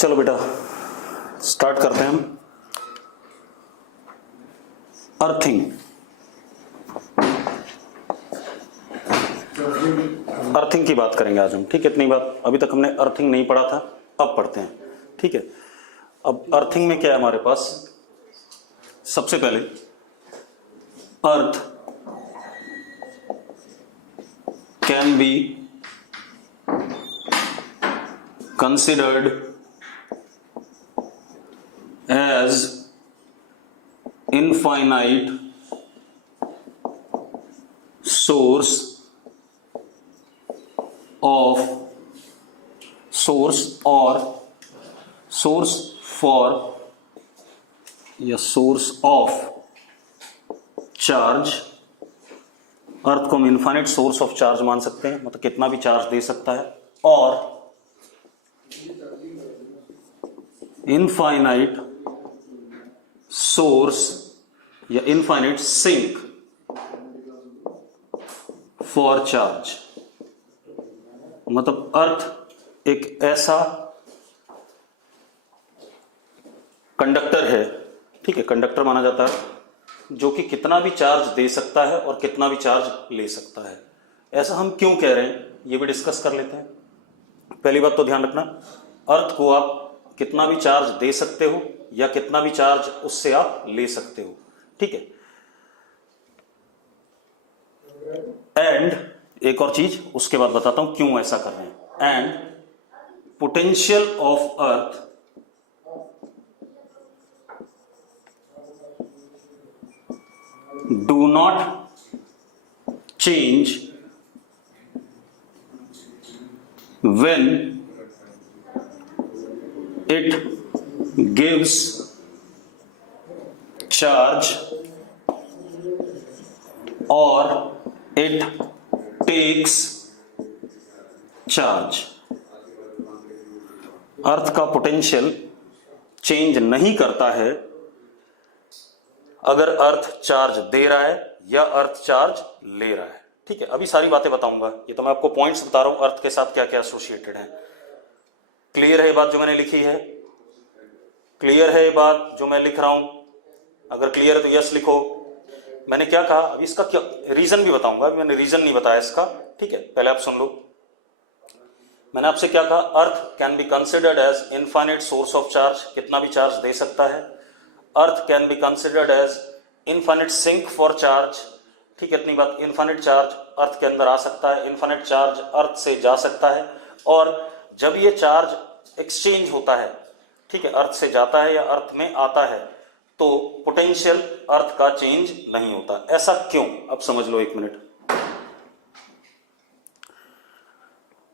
चलो बेटा स्टार्ट करते हैं हम। अर्थिंग, अर्थिंग की बात करेंगे आज हम। ठीक है, इतनी बात अभी तक हमने अर्थिंग नहीं पढ़ा था, अब पढ़ते हैं। ठीक है, अब अर्थिंग में क्या है हमारे पास? सबसे पहले अर्थ can B considered as infinite source of source or source for या source of charge। अर्थ को हम इनफाइनाइट सोर्स ऑफ चार्ज मान सकते हैं, मतलब कितना भी चार्ज दे सकता है, और इनफाइनाइट सोर्स या इनफाइनाइट सिंक फॉर चार्ज। मतलब अर्थ एक ऐसा कंडक्टर है, ठीक है, कंडक्टर माना जाता है जो कि कितना भी चार्ज दे सकता है और कितना भी चार्ज ले सकता है। ऐसा हम क्यों कह रहे हैं ये भी डिस्कस कर लेते हैं। पहली बात तो ध्यान रखना, अर्थ को आप कितना भी चार्ज दे सकते हो या कितना भी चार्ज उससे आप ले सकते हो। ठीक है, एंड एक और चीज उसके बाद बताता हूं क्यों ऐसा कर रहे हैं। And potential of earth do not change when it gives charge or it takes charge। अर्थ का पोटेंशियल चेंज नहीं करता है अगर अर्थ चार्ज दे रहा है या अर्थ चार्ज ले रहा है। ठीक है, अभी सारी बातें बताऊंगा, ये तो मैं आपको पॉइंट्स बता रहा हूं अर्थ के साथ क्या क्या एसोसिएटेड है। क्लियर है ये बात जो मैंने लिखी है? क्लियर है ये बात जो मैं लिख रहा हूं? अगर क्लियर है तो यस लिखो। मैंने क्या कहा, अभी इसका क्या रीजन भी बताऊंगा, अभी मैंने रीजन नहीं बताया इसका। ठीक है, पहले आप सुन लो। मैंने आपसे क्या कहा, earth can be considered as infinite source of charge, कितना भी चार्ज दे सकता है। Earth can be considered as infinite sink for charge. ठीक है, इतनी बात, इनफाइनाइट चार्ज अर्थ के अंदर आ सकता है, इनफाइनाइट चार्ज अर्थ से जा सकता है, और जब ये चार्ज एक्सचेंज होता है, ठीक है, अर्थ से जाता है या अर्थ में आता है, तो पोटेंशियल अर्थ का चेंज नहीं होता। ऐसा क्यों, अब समझ लो एक मिनट।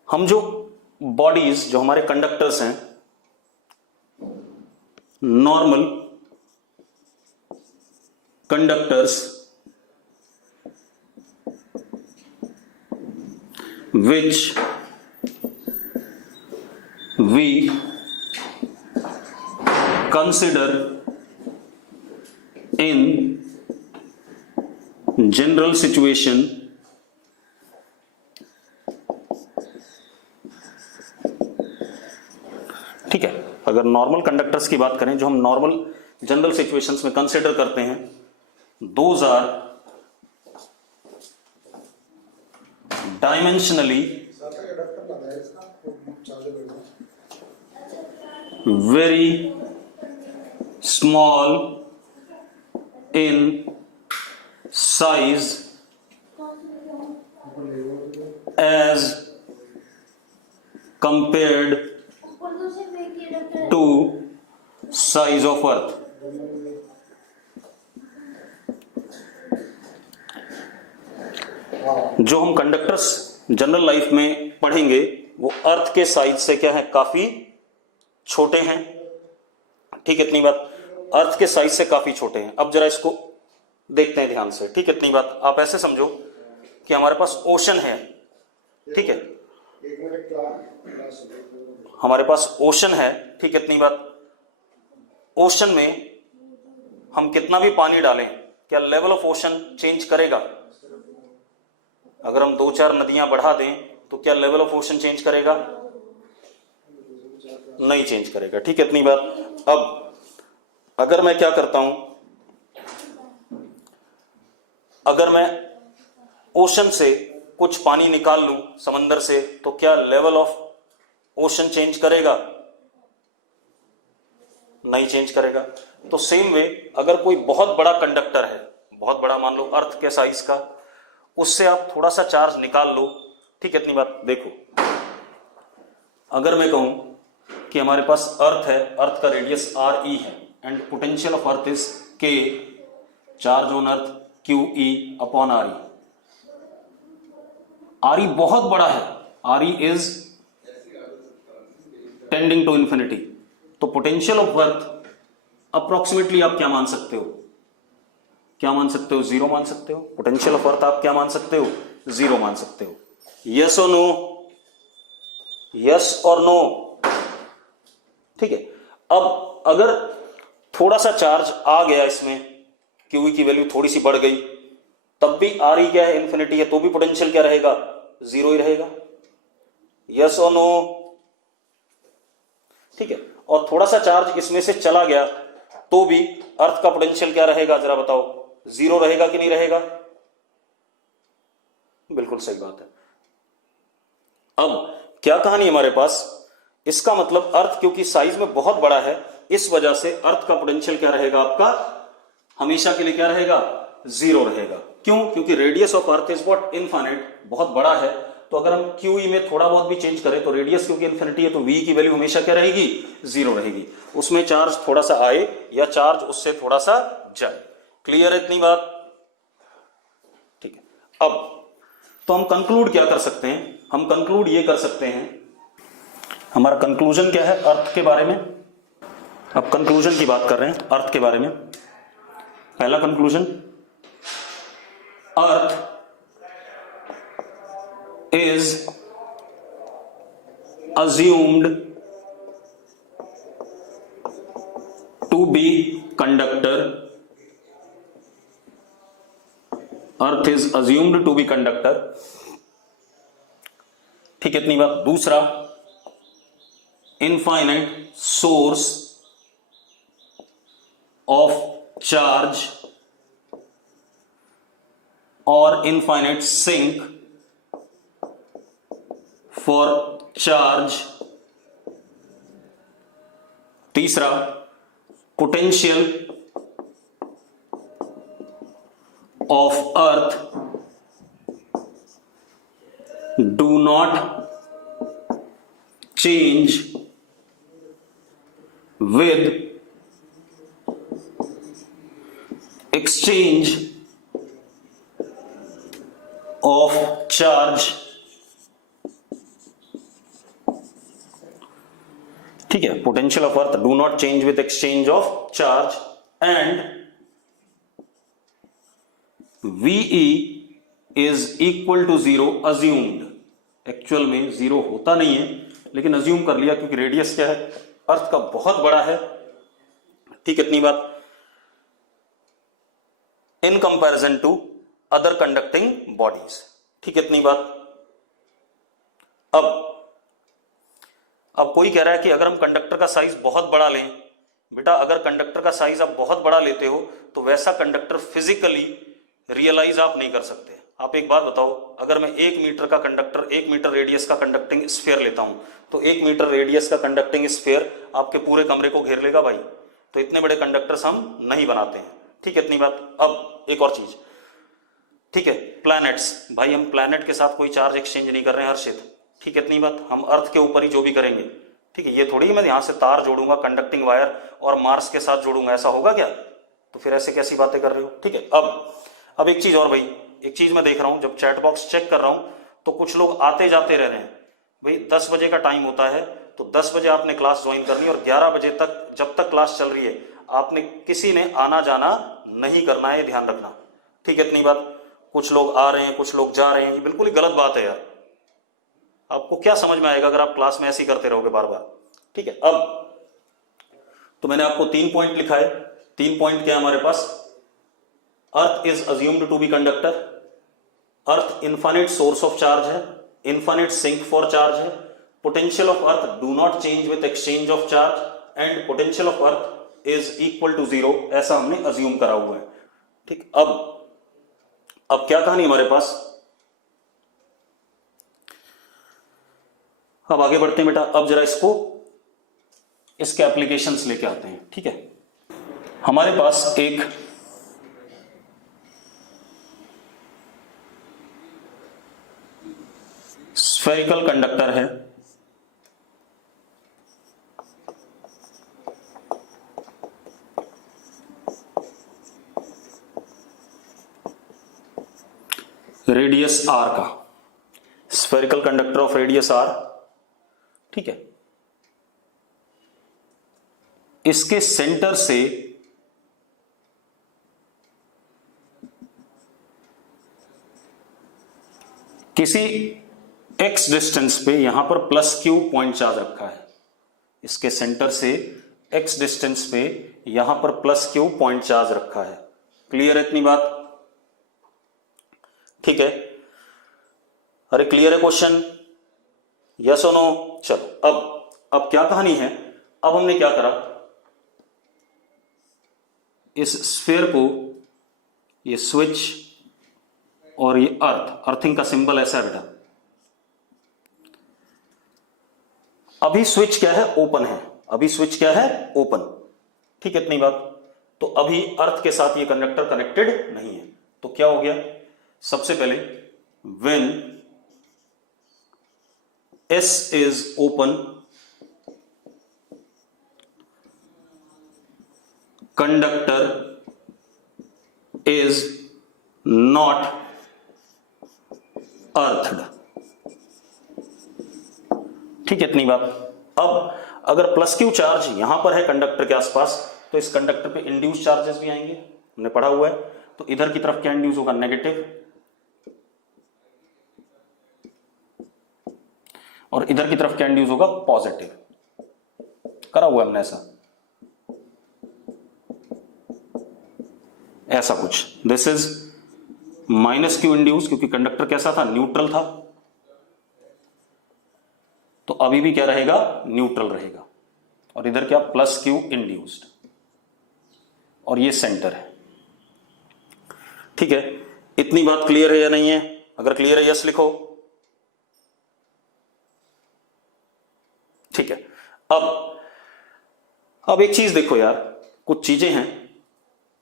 हम जो बॉडीज, जो हमारे कंडक्टर्स हैं, normal conductors which we consider in general situation ठीक है, अगर नॉर्मल कंडक्टर्स की बात करें, जो हम नॉर्मल जनरल सिचुएशंस में कंसिडर करते हैं, those are dimensionally very small in size as compared to size of earth। जो हम कंडक्टर्स जनरल लाइफ में पढ़ेंगे वो अर्थ के साइज से क्या है, काफी छोटे हैं। ठीक, इतनी बात, अर्थ के साइज से काफी छोटे हैं। अब जरा इसको देखते हैं ध्यान से। ठीक, इतनी बात, आप ऐसे समझो कि हमारे पास ओशन है। ठीक है, हमारे पास ओशन है। ठीक, इतनी बात, ओशन में हम कितना भी पानी डालें, क्या लेवल ऑफ ओशन चेंज करेगा? अगर हम 2-4 नदियां बढ़ा दें तो क्या लेवल ऑफ ओशन चेंज करेगा? नहीं चेंज करेगा। ठीक है, इतनी बात। अब अगर मैं क्या करता हूं, अगर मैं ओशन से कुछ पानी निकाल लूं समंदर से, तो क्या लेवल ऑफ ओशन चेंज करेगा? नहीं चेंज करेगा। तो सेम वे अगर कोई बहुत बड़ा कंडक्टर है, बहुत बड़ा मान लो अर्थ के साइज का, उससे आप थोड़ा सा चार्ज निकाल लो। ठीक है, इतनी बात। देखो, अगर मैं कहूं कि हमारे पास अर्थ है, अर्थ का रेडियस आर ई है and potential of earth is K, charge on earth Q E upon R E. R E बहुत बड़ा है, R E is tending to infinity. तो पोटेंशियल ऑफ अर्थ अप्रोक्सीमेटली आप क्या मान सकते हो? क्या मान सकते हो? जीरो मान सकते हो। पोटेंशियल ऑफ अर्थ आप क्या मान सकते हो? जीरो मान सकते हो। यस और नो? यस और नो? ठीक है। अब अगर थोड़ा सा चार्ज आ गया इसमें, क्यू की वैल्यू थोड़ी सी बढ़ गई, तब भी आर ई क्या है? इंफिनिटी है, तो भी पोटेंशियल क्या रहेगा? जीरो ही रहेगा। यस और नो? ठीक है। और थोड़ा सा चार्ज इसमें से चला गया तो भी अर्थ का पोटेंशियल क्या रहेगा? जरा बताओ, जीरो रहेगा कि नहीं रहेगा? बिल्कुल सही बात है। अब क्या कहानी हमारे पास? इसका मतलब अर्थ क्योंकि साइज में बहुत बड़ा है, इस वजह से अर्थ का पोटेंशियल क्या रहेगा आपका? हमेशा के लिए क्या रहेगा? जीरो रहेगा। क्यों? क्योंकि radius of earth is what? Infinite, बहुत बड़ा है। तो अगर हम क्यू ई में थोड़ा बहुत भी चेंज करें तो रेडियस क्योंकि इन्फिनिटी है, तो वी की वैल्यू हमेशा क्या रहेगी? जीरो रहेगी। उसमें चार्ज थोड़ा सा आए या चार्ज उससे थोड़ा सा जाए। क्लियर है इतनी बात? ठीक है। अब तो हम कंक्लूड क्या कर सकते हैं? हम कंक्लूड ये कर सकते हैं, हमारा कंक्लूजन क्या है अर्थ के बारे में? अब कंक्लूजन की बात कर रहे हैं अर्थ के बारे में। पहला conclusion, earth is assumed to be conductor. Earth is assumed to be conductor. ठीक है, इतनी बात। दूसरा, infinite source of charge or infinite sink for charge. तीसरा, potential of earth do not change with exchange of charge. ठीक है, potential of earth do not change with exchange of charge and VE is equal to zero assumed. Actual में zero होता नहीं है, लेकिन assume कर लिया क्योंकि रेडियस क्या है अर्थ का? बहुत बड़ा है। ठीक है, इतनी बात। In comparison to other conducting bodies. ठीक है, इतनी बात। अब कोई कह रहा है कि अगर हम कंडक्टर का साइज बहुत बड़ा लें, बेटा अगर कंडक्टर का साइज आप बहुत बड़ा लेते हो तो वैसा कंडक्टर फिजिकली रियलाइज आप नहीं कर सकते। आप एक बात बताओ, अगर मैं 1 मीटर का कंडक्टर, 1 मीटर रेडियस का कंडक्टिंग स्फीयर लेता हूं, तो 1 मीटर रेडियस का कंडक्टिंग स्फीयर आपके पूरे कमरे को घेर लेगा भाई। तो इतने बड़े कंडक्टर्स हम नहीं बनाते हैं। ठीक है, इतनी बात। अब एक और चीज, ठीक है, प्लैनेट्स। भाई हम प्लैनेट के साथ कोई चार्ज एक्सचेंज नहीं कर रहे हैं हर्षित। ठीक है, इतनी बात। हम अर्थ के ऊपर ही जो भी करेंगे, ठीक है, ये थोड़ी मैं यहां से तार जोड़ूंगा कंडक्टिंग वायर और मार्स के साथ जोड़ूंगा, ऐसा होगा क्या? तो फिर ऐसे कैसी बातें कर रहे हो? ठीक है। अब एक चीज और भाई, एक चीज मैं देख रहा हूं, जब चैट बॉक्स चेक कर रहा हूं तो कुछ लोग आते जाते रह रहे हैं। भाई 10 बजे का टाइम होता है, तो 10 बजे आपने क्लास ज्वाइन करनी और 11 बजे तक जब तक क्लास चल रही है आपने किसी ने आना जाना नहीं करना है, ध्यान रखना। ठीक है, इतनी बात। कुछ लोग आ रहे हैं, कुछ लोग जा रहे हैं, ये बिल्कुल ही गलत बात है यार। आपको क्या समझ में आएगा अगर आप क्लास में ऐसे ही करते रहोगे बार बार? ठीक है। अब तो मैंने आपको 3 पॉइंट लिखा है। 3 पॉइंट क्या है हमारे पास? Earth is assumed to be conductor, earth infinite source of charge है, इनफाइनाइट सिंक फॉर चार्ज है, potential of earth do not change with exchange of charge and potential of earth is equal to 0, ऐसा हमने assume करा हुआ है। ठीक, अब क्या कहानी हमारे पास, अब आगे बढ़ते हैं बेटा। अब जरा इसके एप्लीकेशंस लेके आते हैं। ठीक है, हमारे पास एक स्फेरिकल कंडक्टर है, रेडियस r का, spherical conductor of radius r। ठीक है, इसके सेंटर से किसी x डिस्टेंस पे यहां पर +q पॉइंट चार्ज रखा है। इसके सेंटर से x डिस्टेंस पे यहां पर +q पॉइंट चार्ज रखा है। क्लियर है इतनी बात? ठीक है, अरे क्लियर है क्वेश्चन? यस और नो? चलो अब क्या कहानी है। अब हमने क्या करा, इस स्फीयर को, ये स्विच और ये अर्थिंग का सिंबल ऐसा है बेटा। अभी स्विच क्या है, ओपन है। अभी स्विच क्या है, ओपन। ठीक है, इतनी बात। तो अभी अर्थ के साथ ये कंडक्टर कनेक्टेड नहीं है। तो क्या हो गया, सबसे पहले when S is open, conductor is not earthed। ठीक है, इतनी बात। अब अगर +q चार्ज यहां पर है कंडक्टर के आसपास, तो इस कंडक्टर पे इंड्यूस चार्जेस भी आएंगे, हमने पढ़ा हुआ है। तो इधर की तरफ क्या इंड्यूस होगा, नेगेटिव, और इधर की तरफ क्या इंड्यूस होगा, पॉजिटिव। करा हुआ हमने ऐसा कुछ। दिस इज -q इंड्यूस, क्योंकि कंडक्टर कैसा था, न्यूट्रल था। तो अभी भी क्या रहेगा, न्यूट्रल रहेगा। और इधर क्या, +q इंड्यूस्ड, और ये सेंटर है। ठीक है, इतनी बात क्लियर है या नहीं है? अगर क्लियर है यस लिखो। ठीक है, अब एक चीज देखो यार, कुछ चीजें हैं,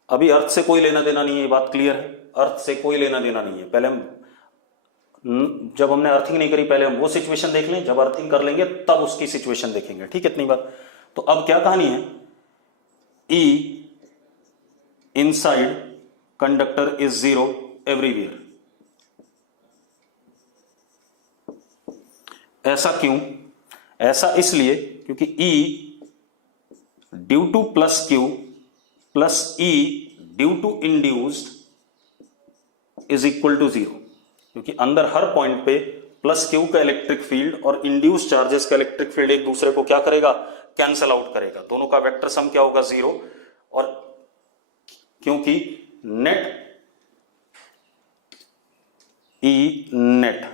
अभी अर्थ से कोई लेना देना नहीं है, ये बात क्लियर है। अर्थ से कोई लेना देना नहीं है। पहले जब हमने अर्थिंग नहीं करी, पहले हम वो सिचुएशन देख लें, जब अर्थिंग कर लेंगे तब उसकी सिचुएशन देखेंगे। ठीक है, इतनी बात। तो अब क्या कहानी है, E inside conductor is 0 everywhere. ऐसा क्यों? ऐसा इसलिए क्योंकि E due to +q plus E due to induced is equal to 0, क्योंकि अंदर हर पॉइंट पे +q का इलेक्ट्रिक फील्ड और इंड्यूस्ड चार्जेस का इलेक्ट्रिक फील्ड एक दूसरे को क्या करेगा, कैंसल आउट करेगा। दोनों का वेक्टर सम क्या होगा, 0। और क्योंकि net E net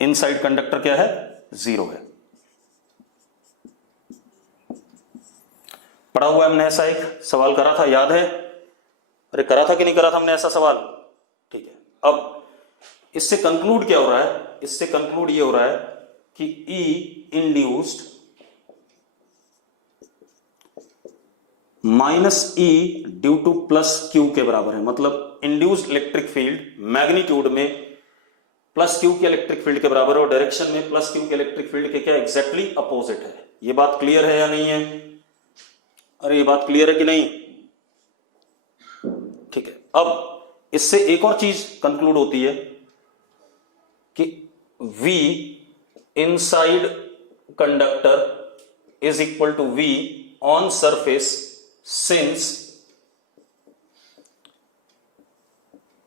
inside conductor क्या है, 0 है। पढ़ा हुआ है हमने, ऐसा एक सवाल करा था, याद है? अरे करा था कि नहीं करा था हमने ऐसा सवाल? ठीक है, अब इससे कंक्लूड क्या हो रहा है, इससे कंक्लूड ये हो रहा है कि E induced -E due to +q के बराबर है। मतलब इंड्यूस्ड इलेक्ट्रिक फील्ड मैग्नीट्यूड में +q के इलेक्ट्रिक फील्ड के बराबर है, और डायरेक्शन में +q के इलेक्ट्रिक फील्ड के क्या एग्जैक्टली अपोजिट है। ये बात क्लियर है या नहीं है? अरे ये बात क्लियर है कि नहीं? ठीक है, अब इससे एक और चीज कंक्लूड होती है कि V inside conductor is equal to V on surface since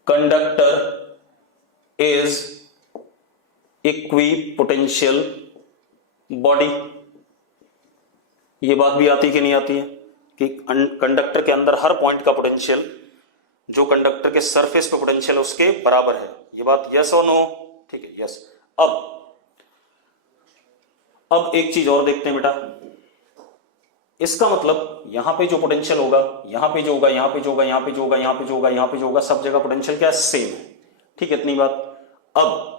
conductor is equipotential body. ये बात भी आती कि नहीं आती है कि कंडक्टर के अंदर हर पॉइंट का पोटेंशियल जो कंडक्टर के सरफेस पे पोटेंशियल उसके बराबर है। ये बात यस और नो? ठीक है, यस। अब अब एक चीज और देखते हैं बेटा, इसका मतलब यहां पे जो पोटेंशियल होगा, यहां पे जो होगा, यहां पे जो होगा, यहां पे जो होगा, यहां पे जो होगा, यहां पे जो होगा, सब जगह पोटेंशियल क्या है, सेम है। ठीक है, इतनी बात। अब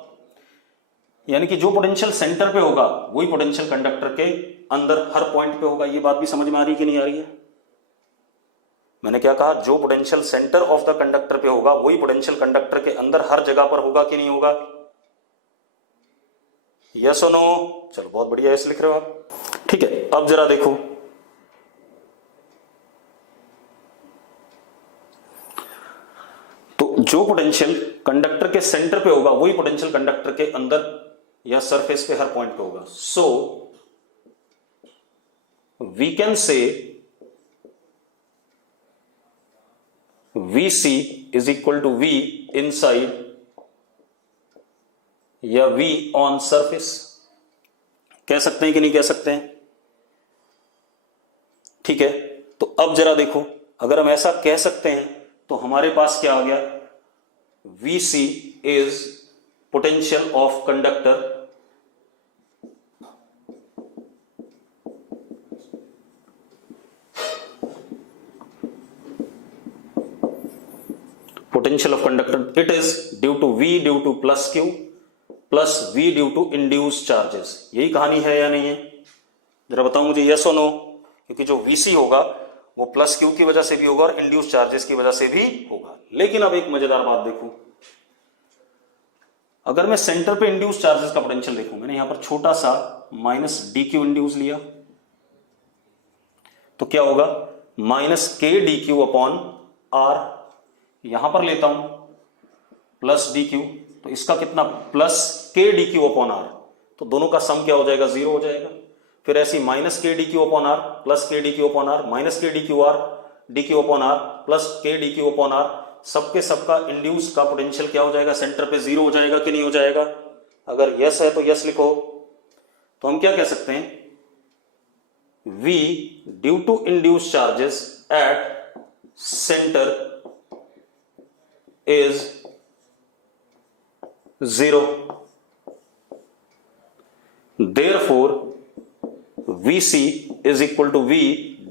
यानी कि जो पोटेंशियल सेंटर पे होगा वही पोटेंशियल कंडक्टर के अंदर हर पॉइंट पे होगा। ये बात भी समझ में आ रही है कि नहीं आ रही है? मैंने क्या कहा, जो potential centre of the conductor पे होगा वही पोटेंशियल कंडक्टर के अंदर हर जगह पर होगा कि नहीं होगा? यस और नो? चलो बहुत बढ़िया, यस लिख रहे हो आप। ठीक है, अब जरा देखो, तो जो पोटेंशियल कंडक्टर के सेंटर पे होगा वही पोटेंशियल कंडक्टर के अंदर या सरफेस पे हर पॉइंट पे होगा। So we can say VC is equal to V inside या V ऑन सरफेस। कह सकते हैं कि नहीं कह सकते हैं? ठीक है, तो अब जरा देखो, अगर हम ऐसा कह सकते हैं तो हमारे पास क्या आ गया, VC is potential of conductor potential of conductor, it is due to V due to plus Q plus V due to induced charges। यही कहानी है या नहीं है? जरा बताओ मुझे, यस और नो? क्योंकि जो VC होगा वो प्लस Q की वजह से भी होगा और इंड्यूस्ड चार्जेस की वजह से भी होगा। लेकिन अब एक मजेदार बात देखो, अगर मैं सेंटर पे इंड्यूस्ड चार्जेस का पोटेंशियल देखूं, मैंने यहां पर छोटा सा माइनस DQ इंड्यूस लिया, तो क्या होगा, माइनस KdQ अपॉन R। यहां पर लेता हूं प्लस DQ, तो इसका कितना, प्लस KdQ अपॉन R, तो दोनों का सम क्या हो जाएगा, 0 हो जाएगा। फिर ऐसी minus KdQ upon R plus KdQ upon R minus KdQ R DQ upon R plus KdQ upon R, सबके सबका इंड्यूस का पोटेंशियल क्या हो जाएगा, सेंटर पे 0 हो जाएगा कि नहीं हो जाएगा? अगर यस है तो यस लिखो। तो हम क्या कह सकते हैं, V due to induce charges at centre is 0, therefore VC is equal to V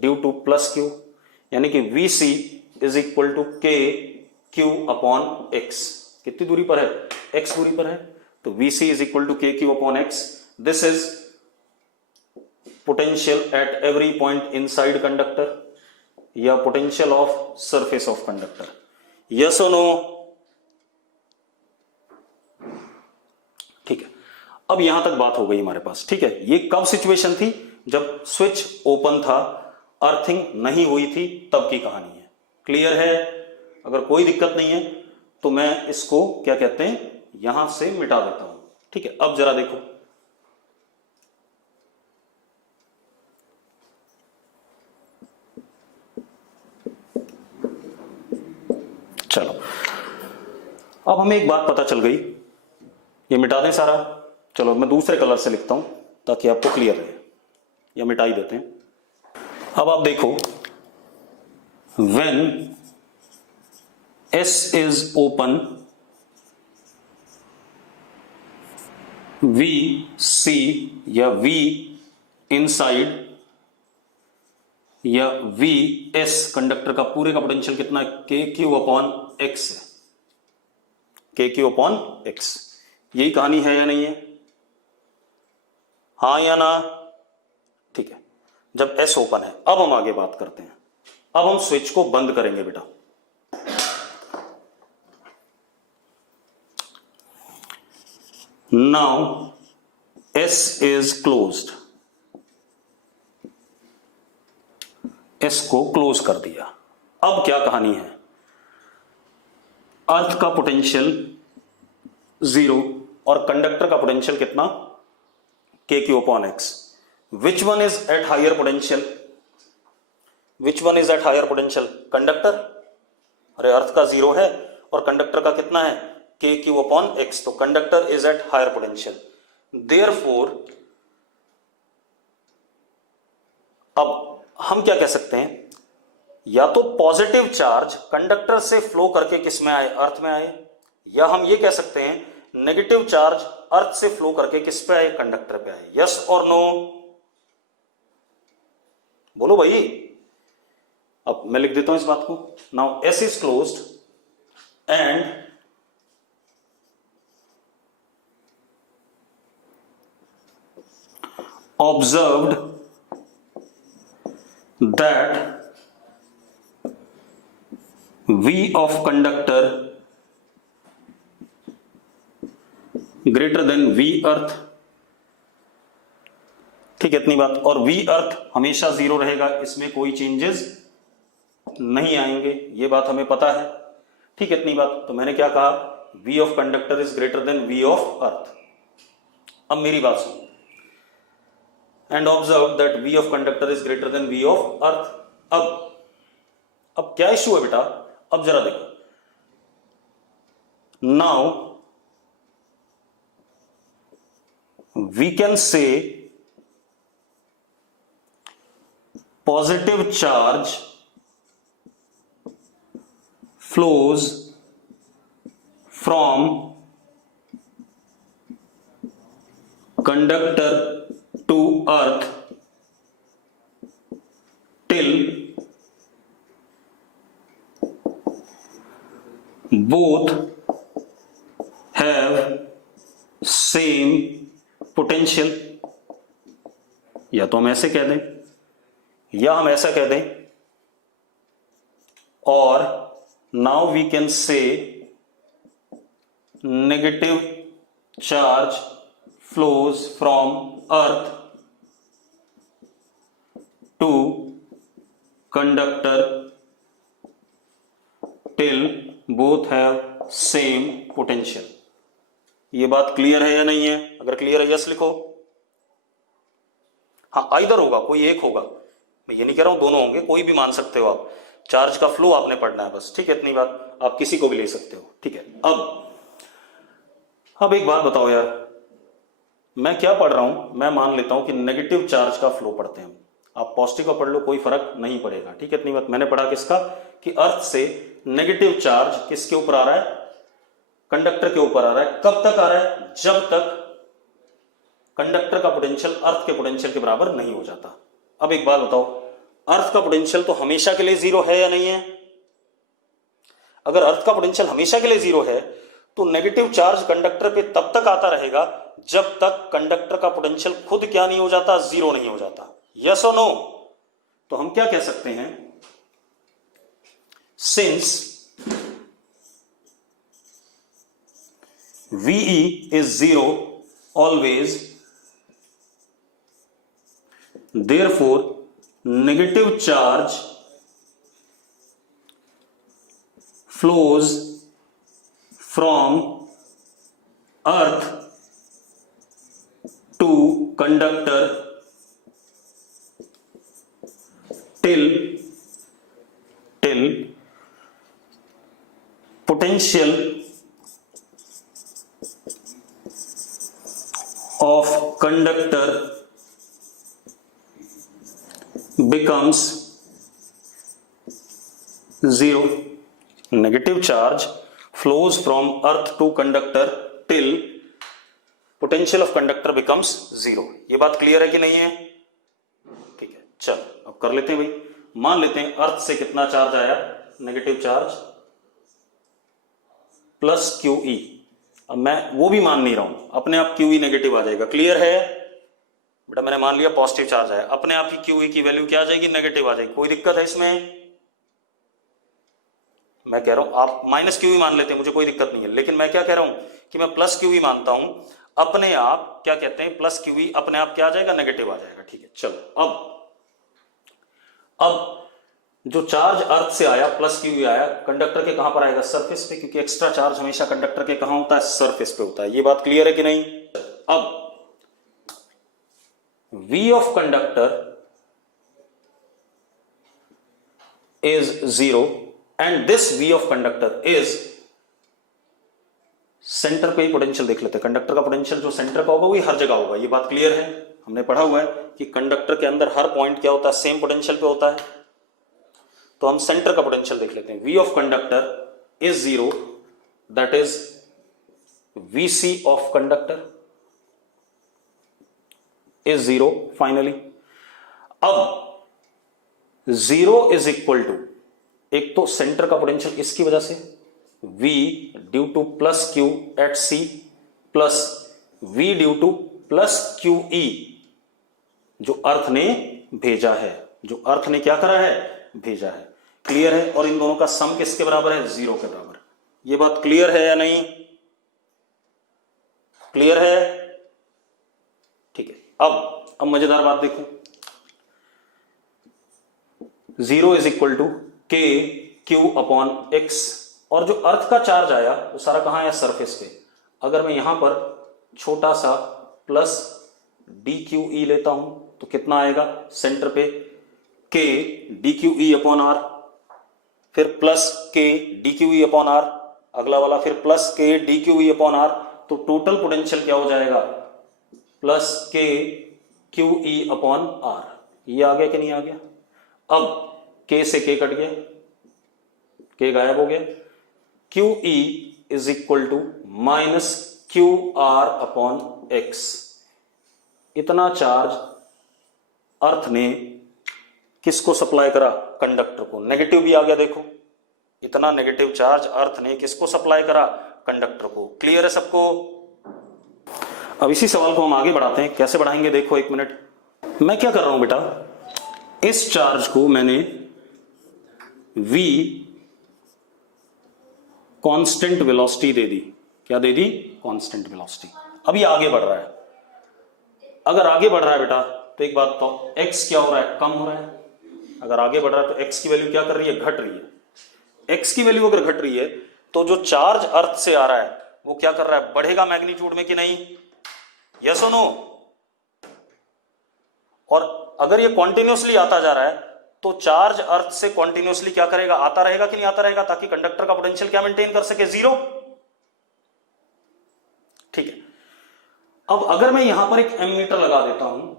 due to plus Q, यानी कि VC is equal to KQ upon X। कितनी दूरी पर है, X दूरी पर है, तो VC is equal to KQ upon X। This is potential at every point inside conductor या potential of surface of conductor। Yes और नो? ठीक है, अब यहां तक बात हो गई हमारे पास। ठीक है, ये कब सिचुएशन थी, जब स्विच ओपन था, अर्थिंग नहीं हुई थी, तब की कहानी है। क्लियर है? अगर कोई दिक्कत नहीं है तो मैं इसको क्या कहते हैं, यहां से मिटा देता हूं। ठीक है, अब जरा देखो, चलो अब हमें एक बात पता चल गई, ये मिटा दें सारा। चलो मैं दूसरे कलर से लिखता हूं ताकि आपको क्लियर रहे, या मिटा ही देते हैं। अब आप देखो, when S is open, VC या V इनसाइड या VS कंडक्टर का पूरे का पोटेंशियल कितना है, KQ अपॉन X है, KQ अपॉन X। यही कहानी है या नहीं है? हाँ या ना? ठीक है, जब S ओपन है, अब हम आगे बात करते हैं। अब हम स्विच को बंद करेंगे बेटा। Now S is closed, S को क्लोज कर दिया। अब क्या कहानी है, अर्थ का पोटेंशियल 0 और कंडक्टर का पोटेंशियल कितना, KQ upon X। Which one is at higher potential, which one is at higher potential, conductor. अरे अर्थ का 0 है और कंडक्टर का कितना है, KQ अपॉन X, तो conductor is at higher potential. Therefore अब हम क्या कह सकते हैं, या तो पॉजिटिव चार्ज कंडक्टर से फ्लो करके किस में आए, अर्थ में आए, या हम ये कह सकते हैं नेगेटिव चार्ज अर्थ से फ्लो करके किस पे आए, कंडक्टर पे आए। यस और नो, बोलो भाई। अब मैं लिख देता हूं इस बात को। Now S is closed end observed that V of conductor greater than V earth, ठीक है इतनी बात। और V earth हमेशा जीरो रहेगा, इसमें कोई चेंजेस नहीं आएंगे, ये बात हमें पता है, ठीक है इतनी बात। तो मैंने क्या कहा, V of conductor is greater than V of earth। अब मेरी बात सुनो, and observe that V of conductor is greater than V of earth। अब क्या इश्यू है बेटा, अब जरा देखो। Now we can say positive charge flows from conductor to earth till both have same potential। या तो हम ऐसे कह दें या हम ऐसा कह दें, और now we can say negative charge flows from earth to conductor till both have same potential। ये बात क्लियर है या नहीं है? अगर क्लियर है यस लिखो। हाँ आइदर होगा, कोई एक होगा, मैं ये नहीं कह रहा हूं दोनों होंगे, कोई भी मान सकते हो आप। चार्ज का फ्लो आपने पढ़ना है बस, ठीक है इतनी बात। आप किसी को भी ले सकते हो, ठीक है। अब एक बात बताओ यार, मैं क्या पढ़ रहा हूं, मैं मान लेता हूं कि नेगेटिव चार्ज का फ्लो पढ़ते हैं हम। आप पॉजिटिव का पढ़ लो, कोई फर्क नहीं पड़ेगा, ठीक है इतनी बात। मैंने पढ़ा किसका, कि अर्थ से नेगेटिव चार्ज किसके ऊपर आ रहा है, कंडक्टर के ऊपर आ रहा है। कब तक आ रहा है, जब तक कंडक्टर का पोटेंशियल अर्थ के पोटेंशियल के बराबर नहीं हो जाता। अब एक बात बताओ, अर्थ का पोटेंशियल तो हमेशा के लिए जीरो है या नहीं है? अगर अर्थ का पोटेंशियल हमेशा के लिए जीरो है तो नेगेटिव चार्ज कंडक्टर पे तब तक आता रहेगा जब तक कंडक्टर का पोटेंशियल खुद क्या नहीं हो जाता, जीरो नहीं हो जाता। यस और नो? तो हम क्या कह सकते हैं, since VE is zero always, therefore negative charge flows from earth to conductor till potential of conductor becomes zero। Negative charge flows from earth to conductor till potential of conductor becomes zero। ये बात clear है कि नहीं है? ठीक है, चल अब कर लेते हैं भाई। मान लेते हैं अर्थ से कितना चार्ज आया, नेगेटिव चार्ज प्लस QE। अब मैं वो भी मान नहीं रहा हूं, अपने आप QE नेगेटिव आ जाएगा। क्लियर है बेटा? मैंने मान लिया पॉजिटिव चार्ज आया, अपने आप ही QE की वैल्यू क्या आ जाएगी, नेगेटिव आ जाएगी। कोई दिक्कत है इसमें? मैं कह रहा हूं आप माइनस QE मान लेते हैं, मुझे कोई दिक्कत नहीं है, लेकिन मैं क्या कह रहा हूं कि मैं प्लस QE मानता हूं। अपने आप क्या कहते हैं, प्लस QE अपने आप क्या आ जाएगा, नेगेटिव आ जाएगा। ठीक है, चलो अब जो चार्ज अर्थ से आया प्लस QE आया, कंडक्टर के कहां पर आएगा, सरफेस पे, क्योंकि एक्स्ट्रा चार्ज हमेशा कंडक्टर के कहां होता है, सरफेस पे होता है। ये बात क्लियर है कि नहीं? अब V of conductor is zero and this V of conductor is, centre पे ही पोटेंशियल देख लेते हैं। कंडक्टर का पोटेंशियल जो सेंटर का होगा वही हर जगह होगा। ये बात क्लियर है? हमने पढ़ा हुआ है कि कंडक्टर के अंदर हर पॉइंट क्या होता है, सेम पोटेंशियल पे होता है। तो हम सेंटर का पोटेंशियल देख लेते हैं। V of conductor is zero, that is VC of conductor is 0 finally. अब 0 इज इक्वल टू, एक तो सेंटर का पोटेंशियल इसकी वजह से V due to plus Q at C plus V due to plus QE जो अर्थ ने भेजा है, जो अर्थ ने क्या करा है, भेजा है। क्लियर है? और इन दोनों का सम किसके बराबर है, 0 के बराबर। ये बात क्लियर है या नहीं? क्लियर है? ठीक है। अब मजेदार बात देखो, 0 इज इक्वल टू के क्यू अपॉन एक्स, और जो अर्थ का चार्ज आया वो सारा कहां आया, सरफेस पे। अगर मैं यहां पर छोटा सा प्लस डी क्यू ई लेता हूं तो कितना आएगा, सेंटर पे K D Q E upon R, फिर plus K D Q E upon R, अगला वाला फिर plus K D Q E upon R, तो टोटल पोटेंशियल क्या हो जाएगा, plus K Q E upon are. ये आ गया कि नहीं आ गया? अब के से के कट गया, के गायब हो गया। Q E is equal to minus Q R upon X. इतना चार्ज अर्थ ने किसको सप्लाई करा, कंडक्टर को। नेगेटिव भी आ गया, देखो इतना नेगेटिव चार्ज अर्थ ने किसको सप्लाई करा, कंडक्टर को। क्लियर है सबको? अब इसी सवाल को हम आगे बढ़ाते हैं। कैसे बढ़ाएंगे देखो, एक मिनट। मैं क्या कर रहा हूं बेटा, इस चार्ज को मैंने v कांस्टेंट वेलोसिटी दे दी। क्या दे दी, कांस्टेंट वेलोसिटी। अभी आगे बढ़ रहा है। अगर आगे बढ़ रहा है बेटा तो एक बात तो x क्या हो रहा है, कम हो रहा है। अगर आगे बढ़ रहा है तो x की वैल्यू क्या कर रही है, घट रही है। x की वैल्यू अगर घट रही है तो जो चार्ज अर्थ से आ रहा है वो क्या कर रहा है, बढ़ेगा मैग्नीट्यूड में कि नहीं, यस और नो। और अगर ये कॉन्टिन्यूसली आता जा रहा है तो चार्ज अर्थ से कॉन्टिन्यूसली क्या करेगा, आता रहेगा कि नहीं आता रहेगा, ताकि कंडक्टर का पोटेंशियल क्या मेंटेन कर सके, 0। ठीक है। अब अगर मैं यहां पर एक एमीटर लगा देता हूं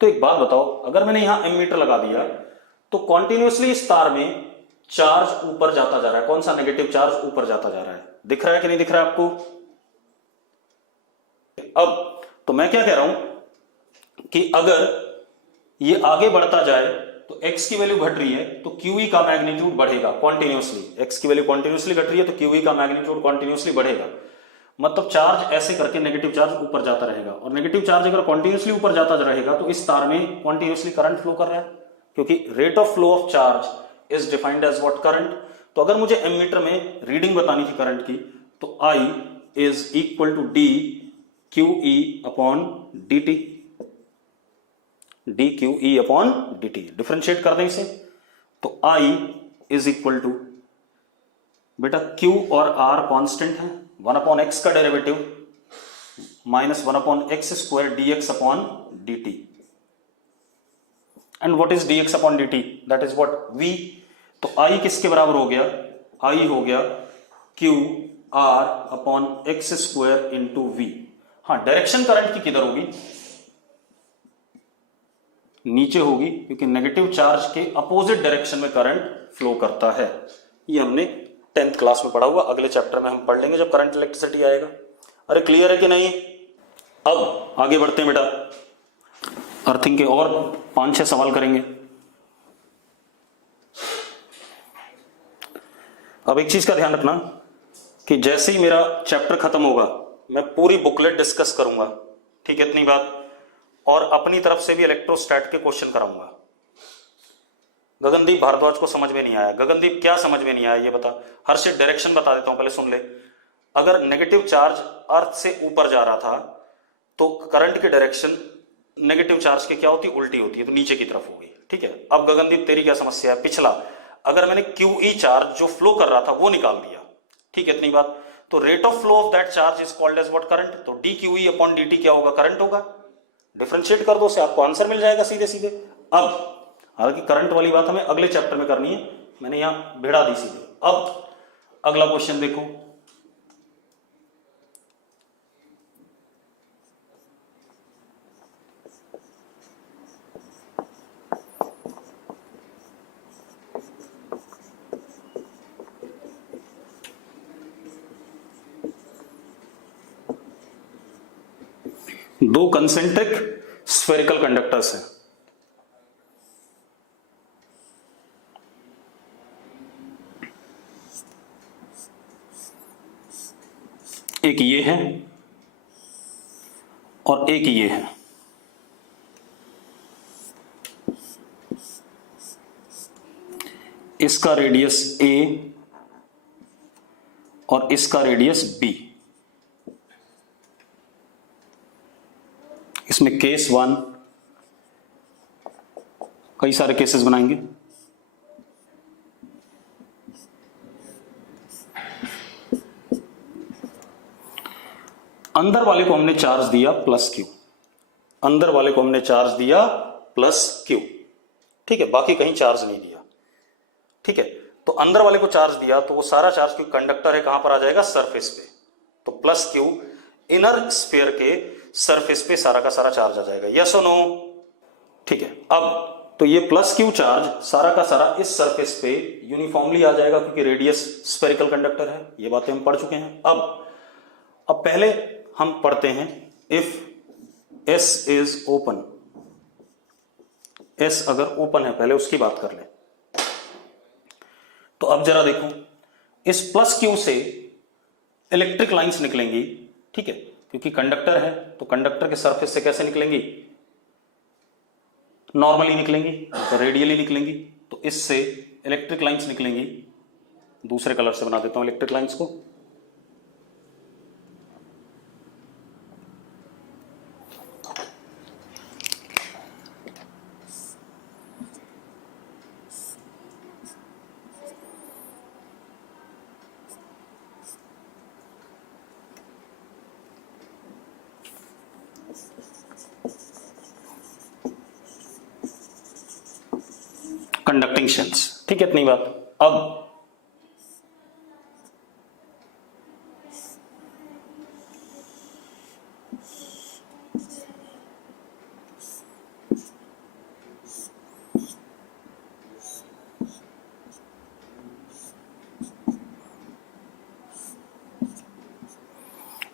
तो एक बात बताओ, अगर मैंने यहां एमीटर लगा दिया तो कॉन्टिन्यूसली इस तार में चार्ज ऊपर जाता जा रहा है। कौन सा, नेगेटिव चार्ज ऊपर जाता जा रहा है। दिख रहा है कि नहीं दिख रहा है आपको? अब तो मैं क्या कह रहा हूं कि अगर ये आगे बढ़ता जाए तो x की वैल्यू घट रही है तो QE का मैग्नीट्यूड बढ़ेगा कॉन्टिन्यूसली। x की वैल्यू कॉन्टिन्यूसली घट रही है तो QE का मैग्नीट्यूड कॉन्टिन्यूसली बढ़ेगा। मतलब चार्ज ऐसे करके नेगेटिव चार्ज ऊपर जाता रहेगा, और नेगेटिव चार्ज अगर कॉन्टिन्यूसली ऊपर जाता रहेगा तो इस तार में कॉन्टिन्यूसली करंट फ्लो कर रहा है, क्योंकि rate of flow of charge is defined as what, current. तो अगर मुझे एमीटर में रीडिंग बतानी थी करंट की तो I is equal to D Q E upon D T, D Q E upon D T. Differentiate कर दें इसे तो I इज इक्वल टू, बेटा Q और R कांस्टेंट है, 1 अपॉन एक्स का derivative minus 1 upon X square D X upon D T. And what is D X upon D T, that is what, V। तो I किसके बराबर हो गया, I हो गया Q R upon X square into V। हाँ, direction current की किधर होगी, नीचे होगी, क्योंकि नेगेटिव चार्ज के अपोजिट डायरेक्शन में करंट फ्लो करता है। ये हमने 10th क्लास में पढ़ा हुआ, अगले चैप्टर में हम पढ़ लेंगे जब करंट इलेक्ट्रिसिटी आएगा। अरे क्लियर है कि नहीं? अब आगे बढ़ते हैं बेटा, अर्थिंग के और 5-6 सवाल करेंगे। अब एक चीज का ध्यान रखना कि जैसे ही मेरा चैप्टर खत्म होगा मैं पूरी बुकलेट डिस्कस करूंगा, ठीक है, इतनी बात। और अपनी तरफ से भी इलेक्ट्रोस्टैट के क्वेश्चन कराऊंगा। गगनदीप भारद्वाज को समझ में नहीं आया। गगनदीप क्या समझ में नहीं आया ये बता। हर्षित डायरेक्शन बता देता हूं, पहले सुन ले। अगर नेगेटिव चार्ज अर्थ से ऊपर जा रहा था तो करंट की डायरेक्शन नेगेटिव चार्ज के क्या होती है, उल्टी होती है, तो नीचे की तरफ होगी। ठीक है। अब गगनदीप तेरी क्या समस्या है, पिछला अगर मैंने QE चार्ज जो फ्लो कर रहा था वो निकाल दिया, ठीक है, इतनी बात। तो rate of flow of that charge is called as what, current. तो d QE upon D t क्या होगा, करंट होगा। डिफरेंशिएट कर दो से आपको आंसर मिल जाएगा सीधे सीधे। अब हालांकि करंट वाली बात हमें अगले चैप्टर में करनी है, मैंने यहां भिड़ा दी सीधे। अब अगला क्वेश्चन देखो, दो कंसेंट्रिक स्फेरिकल कंडक्टर्स हैं, एक ये है और एक ये है। इसका रेडियस a और इसका रेडियस b। इसमें केस 1, कई सारे केसेस बनाएंगे। अंदर वाले को हमने चार्ज दिया प्लस क्यू, अंदर वाले को हमने चार्ज दिया प्लस क्यू, ठीक है, बाकी कहीं चार्ज नहीं दिया, ठीक है। तो अंदर वाले को चार्ज दिया तो वो सारा चार्ज, क्योंकि कंडक्टर है, कहां पर आ जाएगा, सरफेस पे, तो प्लस क्यू इनर स्फीयर के सरफेस पे सारा का सारा चार्ज आ जाएगा, यस और नो, ठीक है। अब तो ये प्लस क्यू चार्ज सारा का सारा इस सरफेस पे यूनिफॉर्मली आ जाएगा, क्योंकि रेडियस स्फेरिकल कंडक्टर है, ये बातें हम पढ़ चुके हैं। अब पहले हम पढ़ते हैं if S is open, S अगर ओपन है, पहले उसकी बात कर ले। तो अब जरा देखो, इस प्लस क्यू से इलेक्ट्रिक लाइंस निकलेंगी, ठीक है, क्योंकि कंडक्टर है तो कंडक्टर के सरफेस से कैसे निकलेंगी, नॉर्मली निकलेंगी, तो रेडियली निकलेंगी। तो इससे इलेक्ट्रिक लाइंस निकलेंगी, दूसरे कलर से बना देता हूं इलेक्ट्रिक लाइंस को। कंडक्टिंग शेल्स, ठीक है, इतनी बात। अब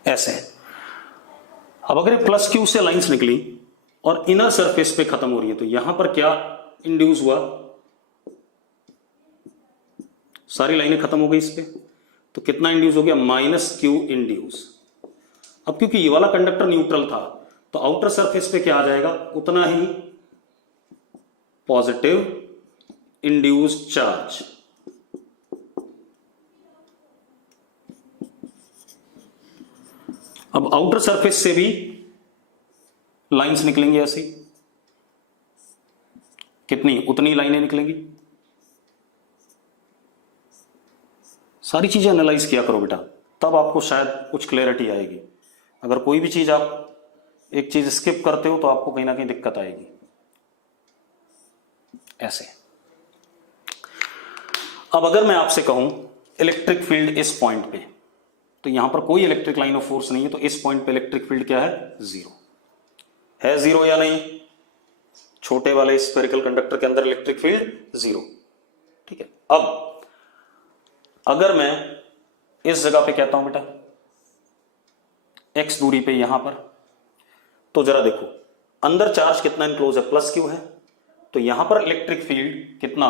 ऐसे, अब अगर प्लस क्यू से लाइंस निकली और इनर सरफेस पे खत्म हो रही है, तो यहां पर क्या इंड्यूस हुआ, सारी लाइनें खत्म हो गई इस पे, तो कितना इंड्यूस हो गया, माइनस क्यू इंड्यूस। अब क्योंकि ये वाला कंडक्टर न्यूट्रल था, तो आउटर सरफेस पे क्या आ जाएगा, उतना ही पॉजिटिव इंड्यूस चार्ज। अब आउटर सरफेस से भी लाइंस निकलेंगी ऐसी, कितनी, उतनी लाइनें निकलेंगी। सारी चीजें एनालाइज किया करो बेटा, तब आपको शायद कुछ क्लैरिटी आएगी। अगर कोई भी चीज आप एक चीज स्किप करते हो तो आपको कहीं ना कहीं दिक्कत आएगी। ऐसे, अब अगर मैं आपसे कहूं इलेक्ट्रिक फील्ड इस पॉइंट पे, तो यहां पर कोई इलेक्ट्रिक लाइन ऑफ फोर्स नहीं है, तो इस पॉइंट पे इलेक्ट्रिक फील्ड क्या है, जीरो है, जीरो या नहीं, छोटे वाले स्फेरिकल कंडक्टर के अंदर इलेक्ट्रिक फील्ड जीरो, ठीक है। अब अगर मैं इस जगह पे कहता हूं बेटा x दूरी पे यहां पर, तो जरा देखो अंदर चार्ज कितना इनक्लोज है, प्लस क्यू है, तो यहां पर इलेक्ट्रिक फील्ड कितना,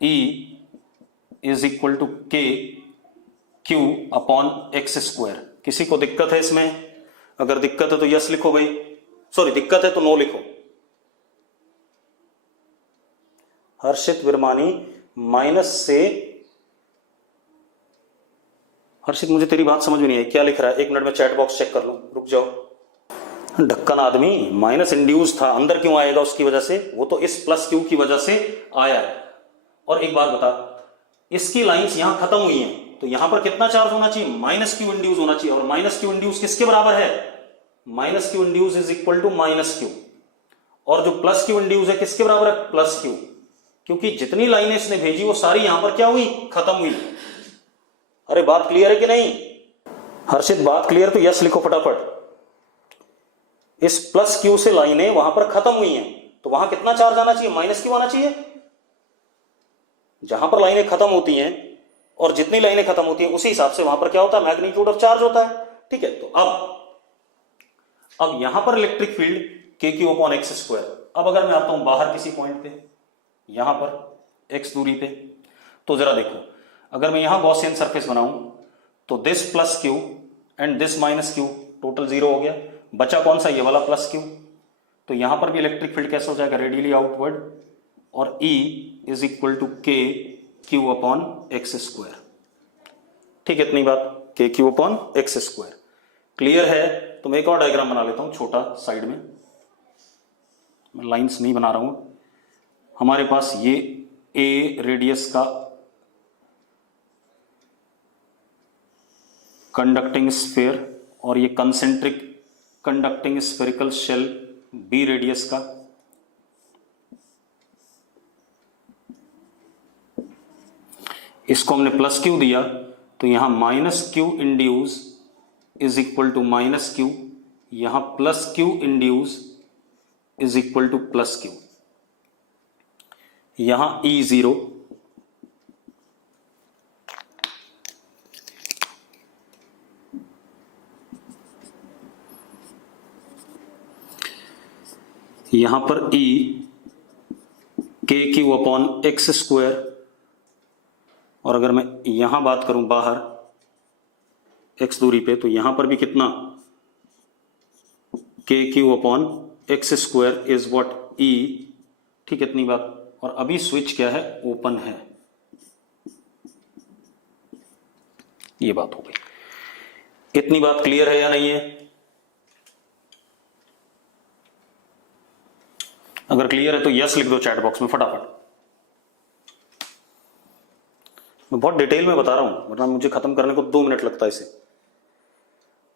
E इज इक्वल टू के क्यू अपॉन एक्स स्क्वायर। किसी को दिक्कत है इसमें, अगर दिक्कत है तो यस लिखो भाई, सॉरी दिक्कत है तो नो लिखो। हर्षित विरमानी माइनस से, हर्षित मुझे तेरी बात समझ में नहीं आई, क्या लिख रहा है, एक मिनट में चैट बॉक्स चेक कर लूं, रुक जाओ। ढक्कन आदमी, माइनस इंड्यूस था, अंदर क्यों आएगा उसकी वजह से, वो तो इस प्लस क्यू की वजह से आया है। और एक बात बता, इसकी लाइंस यहां खत्म हुई हैं, तो यहां पर कितना चार्ज होना चाहिए, माइनस क्यू इंड्यूस होना चाहिए, और माइनस क्यू इंड्यूस किसके बराबर है, minus Q induce is equal to minus Q, और जो प्लस क्यू इंड्यूस है किसके बराबर है, प्लस क्यू, क्योंकि जितनी लाइनें इसने भेजी वो सारी यहां पर क्या हुई, खत्म हुई। अरे बात क्लियर है कि नहीं हर्षित, बात क्लियर तो यस लिखो फटाफट। इस प्लस क्यू से लाइनें वहां पर खत्म हुई हैं, तो वहां कितना चार्ज आना चाहिए, माइनस क्यू आना चाहिए। जहां पर लाइनें खत्म होती हैं और जितनी लाइनें खत्म होती हैं उसी हिसाब से वहां पर क्या होता है, मैग्नीट्यूड ऑफ चार्ज होता है, ठीक है। तो अब अब यहां पर इलेक्ट्रिक फील्ड के क्यू अपॉन एक्स स्क्वायर। अब अगर मैं आता हूं बाहर किसी पॉइंट पे, यहां पर एक्स दूरी पे, तो जरा देखो, अगर मैं यहां गॉसियन सरफेस बनाऊं तो this plus Q and this minus Q total 0 हो गया, बचा कौन सा, ये वाला प्लस क्यू। तो यहां पर भी इलेक्ट्रिक फील्ड कैसे हो जाएगा, रेडियली आउटवर्ड, और E इज इक्वल टू के क्यू अपॉन एक्स स्क्वायर। ठीक है, इतनी बात, के Q upon X square. Clear है? तो मैं एक और डायग्राम बना लेता हूं छोटा साइड में, मैं लाइंस नहीं बना रहा हूं। हमारे पास ये ए रेडियस का कंडक्टिंग स्फीयर और ये concentric conducting spherical shell B radius का, इसको हमने प्लस क्यू दिया, तो यहां minus Q induce is equal to minus Q, यहां plus Q induce is equal to plus Q, यहां E0, यहां पर E के क्यू अपॉन एक्स स्क्वायर, और अगर मैं यहां बात करूं बाहर एक्स दूरी पे, तो यहां पर भी कितना, K Q upon X square is what E। ठीक है, इतनी बात। और अभी स्विच क्या है, ओपन है, ये बात हो गई। इतनी बात क्लियर है या नहीं है? अगर क्लियर है तो यस लिख दो चैट बॉक्स में फटाफट। मैं बहुत डिटेल में बता रहा हूं, वरना मुझे खत्म करने को 2 मिनट लगता है इसे।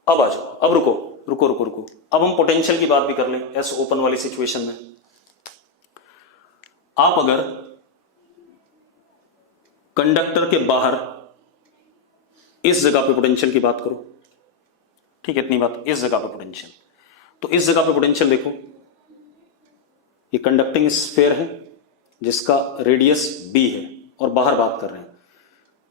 अब आ जाओ, अब रुको रुको रुको रुको, अब हम पोटेंशियल की बात भी कर लें। एस ओपन वाली सिचुएशन में आप अगर कंडक्टर के बाहर इस जगह पे पोटेंशियल की बात करो, ठीक है, इतनी बात, इस जगह पे पोटेंशियल, तो इस जगह पे पोटेंशियल देखो, ये कंडक्टिंग स्फीयर है जिसका रेडियस b है, और बाहर बात कर रहे हैं,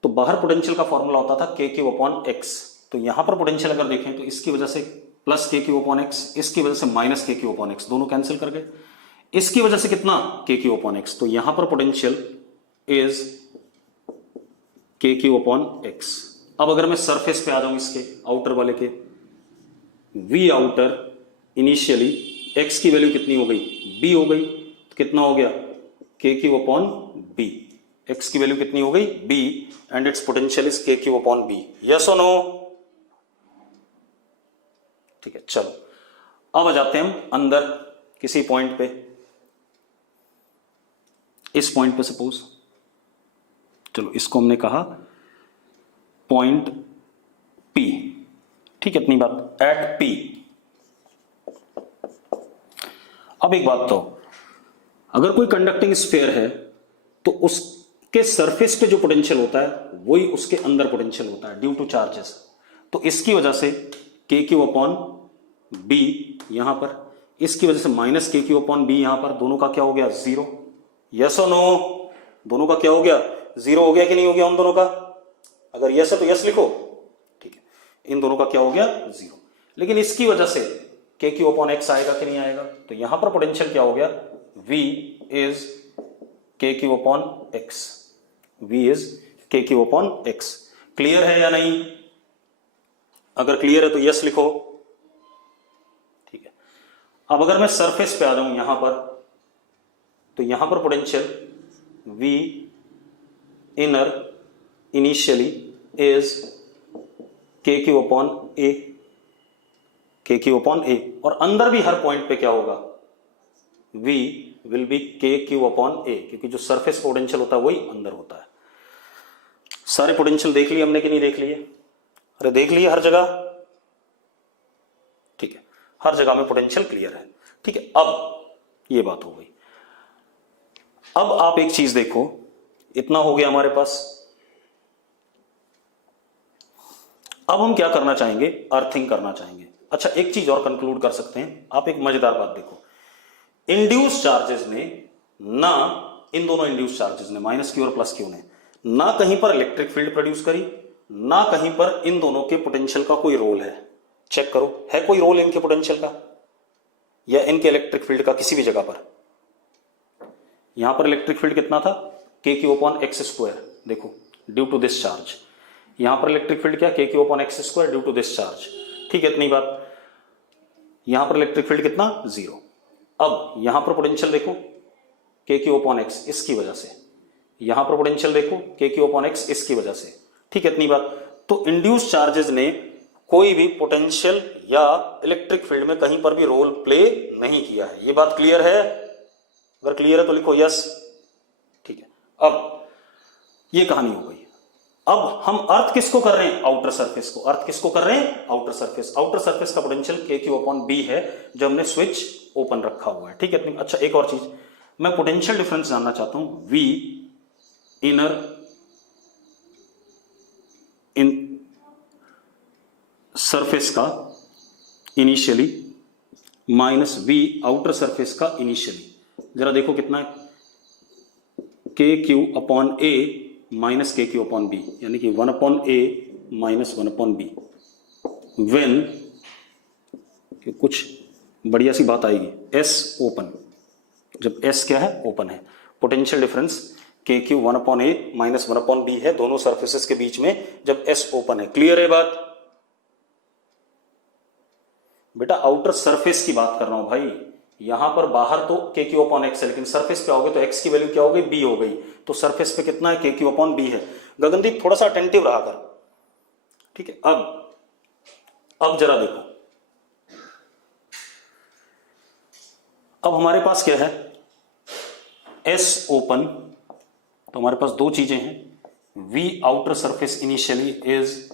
तो बाहर पोटेंशियल का फॉर्मूला होता था के क्यू अपॉन एक्स। तो यहां पर पोटेंशियल अगर देखें तो इसकी वजह से plus K Q upon x, इसकी वजह से minus K Q upon x, दोनों कैंसिल कर गए, इसकी वजह से कितना, के क्यू अपॉन एक्स। तो यहां पर potential is K Q upon x. अब अगर मैं सरफेस पे आ जाऊं इसके आउटर वाले के, वी आउटर इनिशियली एक्स की वैल्यू कितनी हो गई, बी हो गई, तो कितना हो गया, K Q upon B. X की वैल्यू कितनी हो गई, B, and its potential is K Q upon B. Yes और नो? ठीक है, चलो अब आ जाते हैं हम अंदर किसी पॉइंट पे, इस पॉइंट पे सपोज, चलो इसको हमने कहा पॉइंट P, ठीक है, इतनी बात, एट P। अब एक बात, तो अगर कोई कंडक्टिंग स्फीयर है तो उसके सरफेस पे जो पोटेंशियल होता है वही उसके अंदर पोटेंशियल होता है ड्यू टू चार्जेस। तो इसकी वजह से के क्यू अपॉन बी यहां पर, इसकी वजह से minus K Q upon B यहां पर, दोनों का क्या हो गया, 0। यस और नो? दोनों का क्या हो गया, 0 हो गया कि नहीं हो गया उन दोनों का? अगर यस है तो यस लिखो, ठीक है, इन दोनों का क्या हो गया, 0। लेकिन इसकी वजह से के क्यू अपॉन एक्स आएगा कि नहीं आएगा? तो यहां पर पोटेंशियल क्या हो गया, V is K Q upon x, V is K Q upon x. Clear है या नहीं? अगर क्लियर है तो यस लिखो, ठीक है। अब अगर मैं सरफेस पे आ जाऊं यहां पर, तो यहां पर potential V inner initially is K Q upon ए, के क्यू अपॉन ए, और अंदर भी हर पॉइंट पे क्या होगा, V विल बी के क्यू अपॉन ए, क्योंकि जो सरफेस पोटेंशियल होता है वही अंदर होता है। सारे पोटेंशियल देख लिए हमने कि नहीं देख लिए? अरे देख लिए हर जगह, ठीक है, हर जगह में पोटेंशियल क्लियर है, ठीक है। अब ये बात हो गई। अब आप एक चीज देखो, इतना हो गया हमारे पास। अब हम क्या करना चाहेंगे, अर्थिंग करना चाहेंगे। अच्छा, एक चीज और कंक्लूड कर सकते हैं आप, एक मजेदार बात देखो, इंड्यूस चार्जेस ने ना, इन दोनों इंड्यूस चार्जेस ने, माइनस क्यू और प्लस क्यू ने, ना कहीं पर इलेक्ट्रिक फील्ड प्रोड्यूस करी, ना कहीं पर इन दोनों के पोटेंशियल का कोई रोल है। चेक करो, है कोई रोल इनके पोटेंशियल का या इनके इलेक्ट्रिक फील्ड का किसी भी जगह पर? यहां पर इलेक्ट्रिक फील्ड कितना था, K Q upon X square, देखो ड्यू टू दिस चार्ज। यहां पर इलेक्ट्रिक फील्ड क्या, K Q upon X square due to this charge, ठीक है, इतनी बात। यहां पर इलेक्ट्रिक फील्ड कितना, 0। अब यहां पर पोटेंशियल देखो, के क्यू अपॉन एक्स, इसकी वजह से। यहां पर पोटेंशियल देखो, के क्यू अपॉन एक्स, इसकी वजह से, ठीक है, इतनी बात। तो इंड्यूस चार्जेस ने कोई भी पोटेंशियल या इलेक्ट्रिक फील्ड में कहीं पर भी रोल प्ले नहीं किया है। ये बात क्लियर है? अगर क्लियर है तो लिखो यस, ठीक है। अब ये कहानी हो गई। अब हम अर्थ किसको कर रहे हैं, आउटर सरफेस को। अर्थ किसको कर रहे हैं, आउटर सरफेस। आउटर सरफेस का पोटेंशियल के क्यू अपॉन बी है, जब हमने स्विच ओपन रखा हुआ है, ठीक है। अच्छा, एक और चीज, मैं पोटेंशियल डिफरेंस जानना चाहता हूं, वी इनर इन सरफेस का initially minus V outer surface का इनिशियली, जरा देखो कितना है, K Q upon A minus K Q upon B, यानी कि 1 upon A minus 1 upon B. वेन कुछ बढ़िया सी बात आएगी, एस ओपन, जब एस क्या है, ओपन है, पोटेंशियल डिफरेंस के Q 1 upon A minus 1 upon B है दोनों सरफेसेस के बीच में, जब एस ओपन है। क्लियर है बात? बेटा आउटर सरफेस की बात कर रहा हूं भाई, यहां पर बाहर तो के क्यू अपॉन एक्स है, लेकिन सरफेस पे आओगे तो एक्स की वैल्यू क्या हो गई, बी हो गई। तो सरफेस पे कितना है, के क्यू अपॉन बी है। गगनदीप थोड़ा सा अटेंटिव रहा कर, ठीक है। अब जरा देखो, अब हमारे पास क्या है, एस ओपन, तो हमारे पास दो चीजें हैं, V outer surface initially is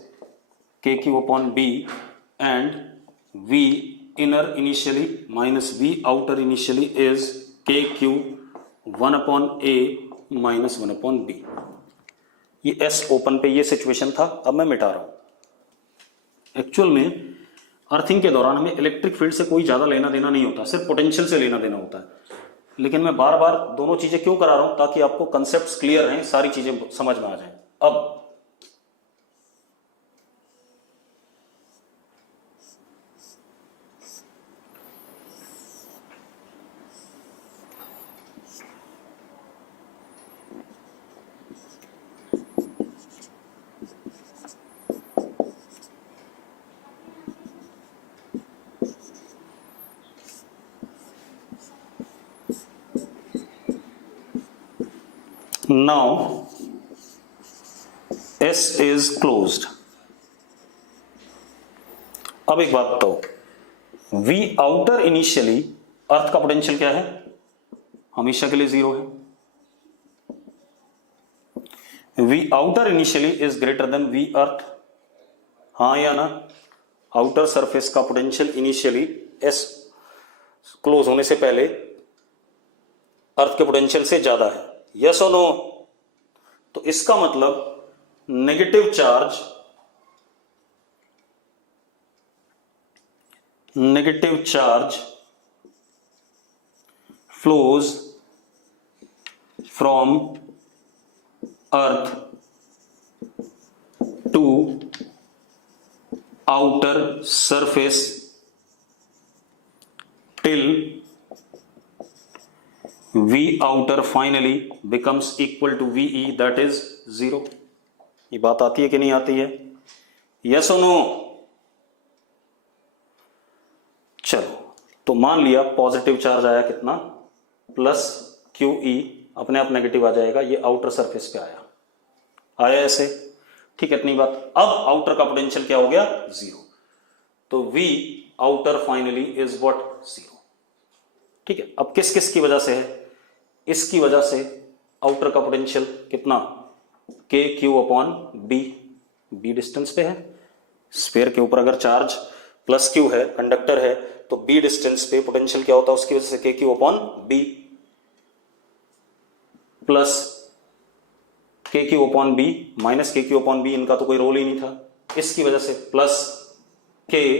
K Q upon B and V inner initially minus V outer initially is KQ 1 upon A minus 1 upon B। ये S ओपन पे ये सिचुएशन था, अब मैं मिटा रहा हूं। एक्चुअल में अर्थिंग के दौरान हमें इलेक्ट्रिक फील्ड से कोई ज्यादा लेना देना नहीं होता, सिर्फ पोटेंशियल से लेना देना होता है। लेकिन मैं बार बार दोनों चीजें क्यों करा रहा हूं, ताकि आपको कंसेप्ट क्लियर रहें, सारी चीजें समझ में आ जाए। अब now S is closed। अब एक बात बताओ, V outer इनिशियली अर्थ का पोटेंशियल क्या है, हमेशा के लिए 0 है। V outer initially is greater than V अर्थ, हाँ या ना? आउटर सरफेस का पोटेंशियल इनिशियली S क्लोज होने से पहले अर्थ के पोटेंशियल से ज्यादा है, यस और नो? तो इसका मतलब negative charge flows from earth to outer surface till V outer finally becomes equal to VE, that is 0। ये बात आती है कि नहीं आती है, यस और नो? चलो, तो मान लिया पॉजिटिव चार्ज आया कितना, प्लस QE, अपने आप नेगेटिव आ जाएगा, ये आउटर सरफेस पे आया ऐसे, ठीक है, इतनी बात। अब आउटर का पोटेंशियल क्या हो गया, 0। तो V outer finally is what, 0, ठीक है। अब किस किस की वजह से है, इसकी वजह से आउटर का पोटेंशियल कितना, K Q upon B, B distance पे है, स्फीयर के ऊपर अगर चार्ज प्लस क्यू है, कंडक्टर है, तो बी डिस्टेंस पे पोटेंशियल क्या होता है, उसकी वजह से के Q upon B plus K Q upon B minus K Q upon B, इनका तो कोई रोल ही नहीं था, इसकी वजह से plus K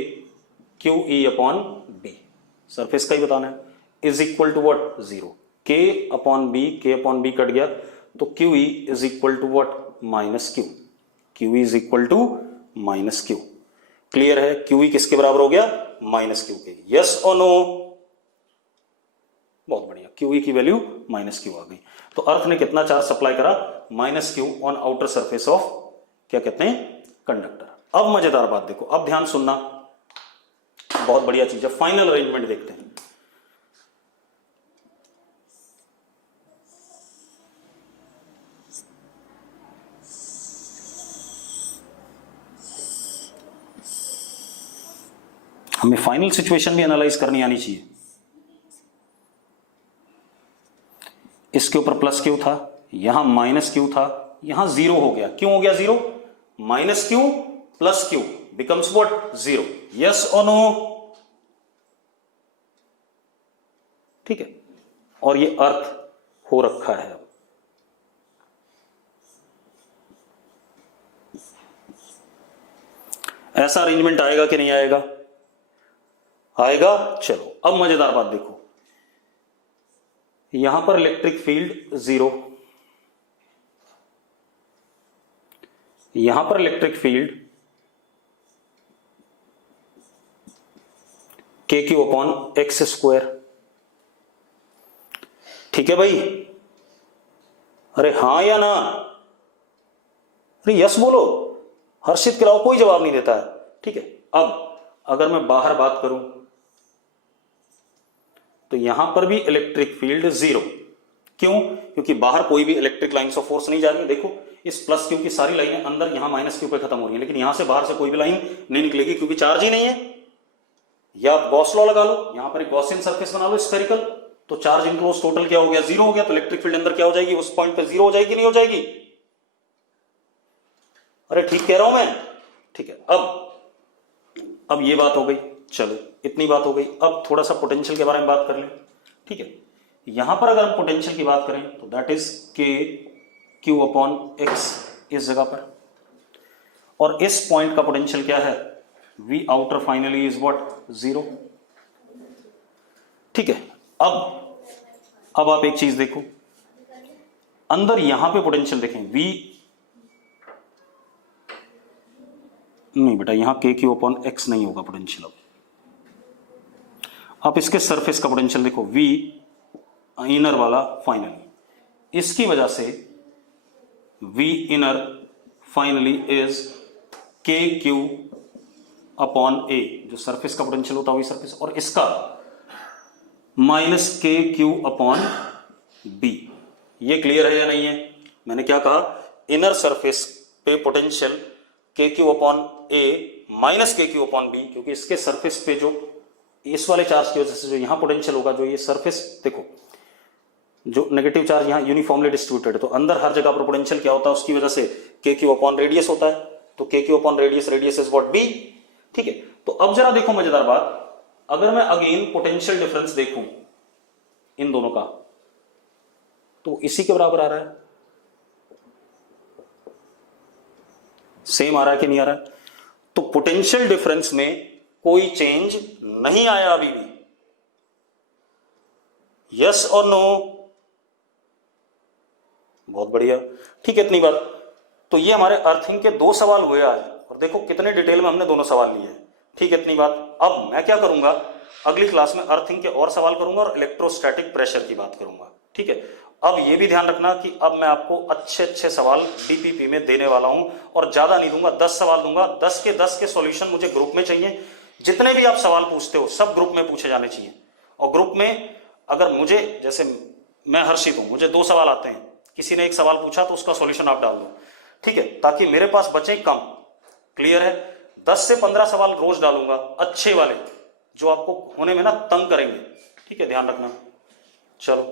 Q E upon B, surface का ही बताना है, इज इक्वल टू व्हाट, 0। के अपॉन बी कट गया, तो Q E is equal to what, minus Q, Q is equal to minus Q. Clear है? QE किसके बराबर हो गया? माइनस क्यू के। यस और नो? बहुत बढ़िया, QE की वैल्यू माइनस क्यू आ गई। तो अर्थ ने कितना चार्ज सप्लाई करा? Minus Q on outer surface of क्या कहते हैं? कंडक्टर। अब मजेदार बात देखो, अब ध्यान सुनना, बहुत बढ़िया चीज है। फाइनल अरेंजमेंट देखते हैं। हमें फाइनल सिचुएशन भी एनालाइज करनी आनी चाहिए। इसके ऊपर प्लस क्यू था, यहां माइनस क्यू था, यहां जीरो हो गया। क्यों हो गया zero? Minus Q plus Q becomes what? Zero. Yes और नो? ठीक है, और ये अर्थ हो रखा है। ऐसा अरेंजमेंट आएगा कि नहीं आएगा? आएगा। चलो अब मजेदार बात देखो, यहां पर इलेक्ट्रिक फील्ड जीरो, यहां पर इलेक्ट्रिक फील्ड के क्यू अपॉन एक्स स्क्वायर। ठीक है भाई? अरे हां या ना? अरे यस बोलो। हर्षित के अलावा कोई जवाब नहीं देता है। ठीक है, अब अगर मैं बाहर बात करूं तो यहां पर भी इलेक्ट्रिक फील्ड जीरो। क्यों? क्योंकि बाहर कोई भी इलेक्ट्रिक लाइंस ऑफ फोर्स नहीं जा रही। देखो इस प्लस क्यू की सारी लाइनें अंदर यहां माइनस क्यू पे खत्म हो रही है, लेकिन यहां से बाहर से कोई भी लाइन नहीं निकलेगी क्योंकि चार्ज ही नहीं है। या आप गॉस लॉ लगा लो, यहां पर एक गॉसियन सरफेस बना लो स्फेरिकल, तो चार्ज इनक्लोज टोटल क्या हो गया? जीरो हो गया। तो इलेक्ट्रिक फील्ड अंदर क्या हो जाएगी? उस पॉइंट पे जीरो हो जाएगी, नहीं हो जाएगी? अरे ठीक कह रहा हूं मैं? ठीक है, अब ये बात हो गई। चलो इतनी बात हो गई। अब थोड़ा सा पोटेंशियल के बारे में बात कर लें। ठीक है, यहां पर अगर हम पोटेंशियल की बात करें तो that is K Q upon x इस जगह पर, और इस पॉइंट का पोटेंशियल क्या है? V outer finally is what? Zero. ठीक है, अब आप एक चीज देखो, अंदर यहां पे पोटेंशियल देखें, वी नहीं बेटा, यहां के क्यू अपॉन एक्स नहीं होगा पोटेंशियल। अब आप इसके सरफेस का पोटेंशियल देखो, वी इनर वाला फाइनली, इसकी वजह से we inner finally is K Q upon ए, जो सरफेस का पोटेंशियल होता है वही सरफेस, और इसका minus K Q upon B. ये क्लियर है या नहीं है? मैंने क्या कहा? इनर सरफेस पे पोटेंशियल के Q upon A minus K Q upon B, क्योंकि इसके सरफेस पे जो इस वाले चार्ज की वजह से जो यहां पोटेंशियल होगा, जो ये सरफेस देखो, जो नेगेटिव चार्ज यहां यूनिफॉर्मली डिस्ट्रीब्यूटेड है, तो अंदर हर जगह पर पोटेंशियल क्या होता है? उसकी वजह से के क्यू अपॉन रेडियस होता है, तो K Q upon radius, radius is what? B. ठीक है, तो अब जरा देखो मजेदार बात, अगर मैं अगेन पोटेंशियल डिफरेंस देखूं इन दोनों का, तो इसी के बराबर आ रहा है, सेम आ रहा है कि नहीं आ रहा है? तो पोटेंशियल डिफरेंस में कोई चेंज नहीं आया अभी भी। यस और नो? बहुत बढ़िया। ठीक है, इतनी बात। तो ये हमारे अर्थिंग के 2 सवाल हुए आज, और देखो कितने डिटेल में हमने दोनों सवाल लिए। ठीक है, इतनी बात। अब मैं क्या करूंगा, अगली क्लास में अर्थिंग के और सवाल करूंगा और इलेक्ट्रोस्टैटिक प्रेशर की बात करूंगा। ठीक है, अब ये भी ध्यान रखना कि अब मैं आपको अच्छे अच्छे सवाल डीपीपी में देने वाला हूं, और ज्यादा नहीं दूंगा, 10 सवाल दूंगा। 10 के 10 के सॉल्यूशन मुझे ग्रुप में चाहिए। जितने भी आप सवाल पूछते हो सब ग्रुप में पूछे जाने चाहिए। और ग्रुप में अगर मुझे, जैसे मैं हर्षित हूं, मुझे 2 सवाल आते हैं, किसी ने 1 सवाल पूछा तो उसका सॉल्यूशन आप डाल दो। ठीक है, ताकि मेरे पास बचे कम। क्लियर है? 10 से 15 सवाल रोज डालूंगा, अच्छे वाले, जो आपको होने में ना तंग करेंगे। ठीक है, ध्यान रखना। चलो।